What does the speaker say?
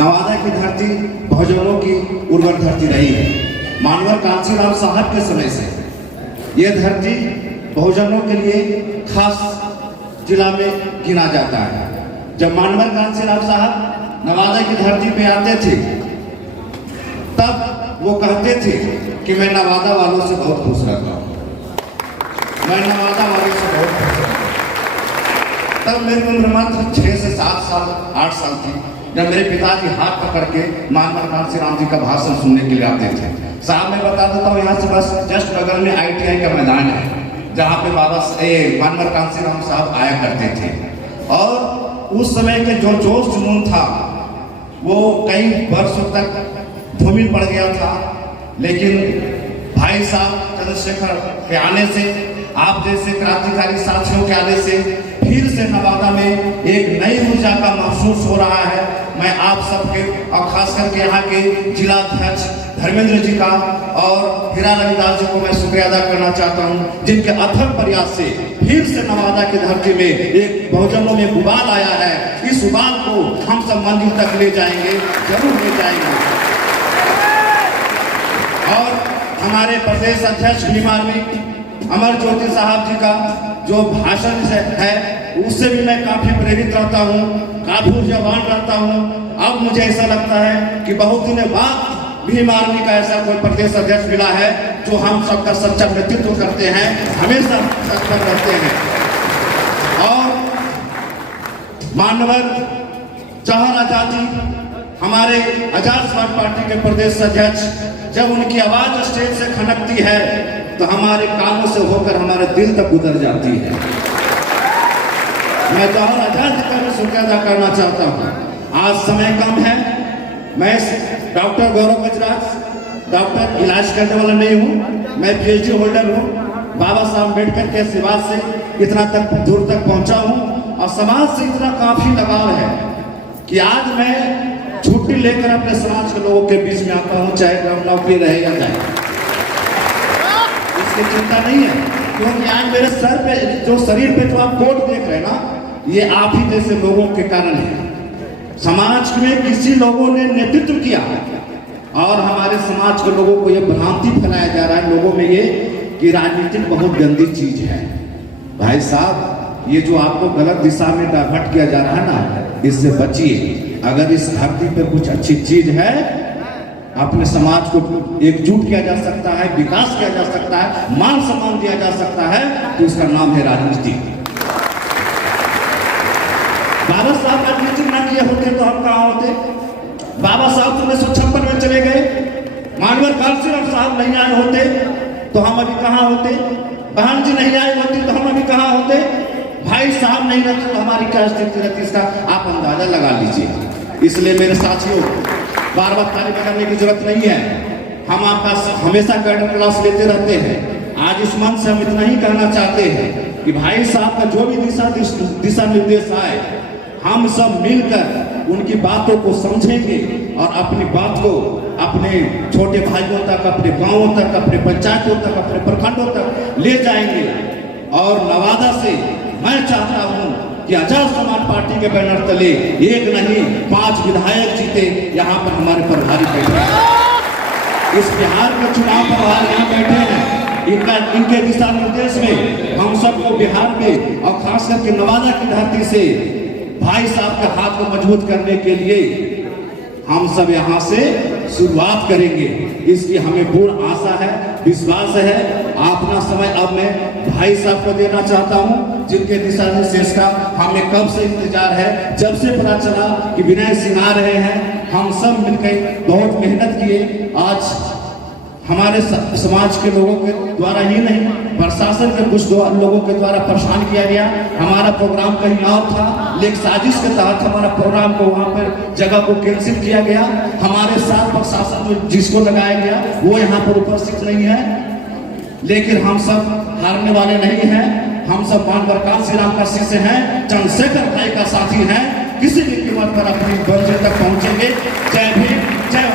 नवादा की धरती बहुजनों की उर्वर धरती रही है। मानवर कांसीराम साहब के समय से ये धरती बहुजनों के लिए खास जिला में गिना जाता है। जब मानवर कांसीराम साहब नवादा की धरती पे आते थे तब वो कहते थे कि मैं नवादा वालों से बहुत खुश रहता हूँ, मैं नवादा वालों से बहुत खुश रहता हूँ। तब मेरी उम्र मात्र 6 से 7 साल 8 साल थी जब मेरे पिताजी हाथ पकड़ के मानवर कांसीराम जी का भाषण सुनने के लिए आते थे। साहब मैं बता देता हूँ, यहाँ से बस जस्ट बगल में ITI का मैदान है जहाँ पे मानवर कांसीराम साहब आया करते थे। और उस समय के जो जोश जुनून था वो कई वर्षों तक धूमिल पड़ गया था, लेकिन भाई साहब चंद्रशेखर के आने से, आप जैसे क्रांतिकारी साथियों के आने से फिर से नवादा में एक नई ऊर्जा का महसूस हो रहा है। मैं आप सबके और खास करके यहाँ के जिला अध्यक्ष धर्मेंद्र जी का और हीरा रविदास जी को मैं शुक्रिया अदा करना चाहता हूँ, जिनके अथक प्रयास से फिर से नवादा की धरती में एक बहुजनों में उबाल आया है। इस उबाल को हम सब मंदिर तक ले जाएंगे, जरूर ले जाएंगे। और हमारे प्रदेश अध्यक्ष भीमार्मी अमर ज्योति साहब जी का जो भाषण है उससे भी मैं काफी प्रेरित रहता हूँ, काफी ऊर्जावान रहता हूँ। अब मुझे ऐसा लगता है कि बहुत दिनों बाद भीम आर्मी का ऐसा कोई प्रदेश अध्यक्ष मिला है जो हम सबका सच्चा नेतृत्व करते हैं, हमेशा तत्पर रहते हैं। और मानवर जवाहर आजाद जी हमारे आजाद समाज पार्टी के प्रदेश अध्यक्ष, जब उनकी आवाज स्टेज से खनकती है तो हमारे कानों से होकर हमारे दिल तक गुजर जाती है। मैं जवाहर आजाद जी का भी शुक्रिया अदा करना चाहता हूँ। आज समय कम है, मैं डॉक्टर गौरव गजराज डॉक्टर इलाज करने वाला नहीं हूँ, मैं PhD होल्डर हूँ। बाबा साहब अम्बेडकर के आशीर्वाद से इतना तक दूर तक पहुँचा हूँ और समाज से इतना काफी लगाव है कि आज मैं छुट्टी लेकर अपने समाज के लोगों के बीच में आता हूँ, चाहे नौकरी रहे या जाए, इसकी चिंता नहीं है। क्योंकि आज मेरे सर पे जो शरीर पे जो आप कोट देख रहे हैं ना, ये आप ही जैसे लोगों के कारण है। समाज में किसी लोगों ने नेतृत्व किया और हमारे समाज के लोगों को ये भ्रांति फैलाया जा रहा है लोगों में ये कि राजनीतिक बहुत गंदी चीज है। भाई साहब, ये जो आपको गलत दिशा में डाइवर्ट किया जा रहा है ना, इससे बचिए। अगर इस धरती पर कुछ अच्छी चीज है, अपने समाज को एकजुट किया जा सकता है, विकास किया जा सकता है, मान सम्मान दिया जा सकता है, तो इसका नाम है राजनीति। बाबा साहब राजनीति ना किए होते तो हम कहाँ होते? बाबा साहब 1956 में चले गए, मानवर कांसीराम साहब नहीं आए होते तो हम अभी कहाँ होते? बहन जी नहीं आई होती तो हम अभी कहाँ होते? भाई साहब नहीं रहते तो हमारी क्या स्थिति रहती, इसका आप अंदाजा लगा लीजिए। इसलिए मेरे साथियों, बार बार तारीफ करने की जरूरत नहीं है। हम आपका हमेशा गाइडेंस क्लास लेते रहते हैं। आज इस मंच से हम इतना ही कहना चाहते हैं कि भाई साहब का जो भी दिशा निर्देश आए, हम सब मिलकर उनकी बातों को समझेंगे और अपनी बात को अपने छोटे भाइयों तक, अपने गांवों तक, अपने पंचायतों तक, अपने प्रखंडों तक ले जाएंगे। और नवादा से मैं चाहता हूं कि आजाद समाज पार्टी के बैनर तले एक नहीं 5 विधायक जीते। यहाँ पर हमारे प्रभारी बैठे हैं, इस बिहार के चुनाव प्रभारी यहाँ बैठे हैं। इनके दिशा निर्देश में हम सबको बिहार में और खास करके नवादा की धरती से भाई साहब के हाथ को मजबूत करने के लिए हम सब यहाँ से शुरुआत करेंगे। इसकी हमें पूर्ण आशा है, विश्वास है। अपना समय अब मैं भाई साहब को देना चाहता हूँ, जिनके दिशा निर्देश का हमें कब से इंतजार है। जब से पता चला कि विनय सिंह आ रहे हैं, हम सब मिलकर बहुत मेहनत किए। आज हमारे समाज के लोगों के द्वारा ही नहीं, प्रशासन के कुछ लोगों के द्वारा परेशान किया गया। हमारा प्रोग्राम कहीं और था, लेकिन साजिश के तहत हमारा प्रोग्राम को वहाँ पर जगह को कैंसिल किया गया। हमारे साथ प्रशासन जिसको लगाया गया वो यहाँ पर उपस्थित नहीं है, लेकिन हम सब हारने वाले नहीं हैं। हम सब मानवर कांसीराम का शिष्य हैं, चंद्रशेखर भाई का साथी हैं। किसी भी कीमत पर अपनी मंजिल तक पहुंचेंगे। जय भीम, जय